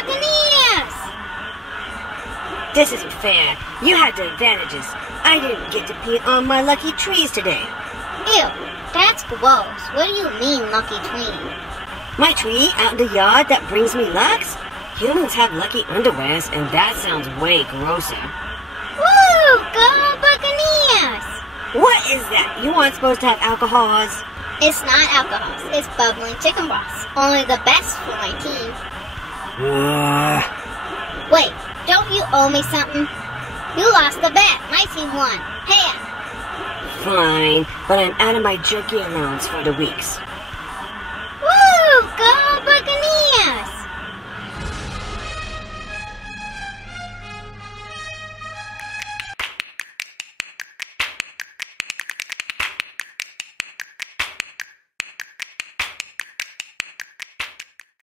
Buccaneers! This isn't fair. You had the advantages. I didn't get to pee on my lucky trees today. Ew, that's gross. What do you mean, lucky tree? My tree out in the yard that brings me lucks? Humans have lucky underwears, and that sounds way grosser. Woo! Go Buccaneers! What is that? You aren't supposed to have alcohols. It's not alcohol. It's bubbling chicken broth. Only the best for my team. Wait, don't you owe me something? You lost the bet. My team won. Hey. Fine, but I'm out of my jerky allowance for the weeks.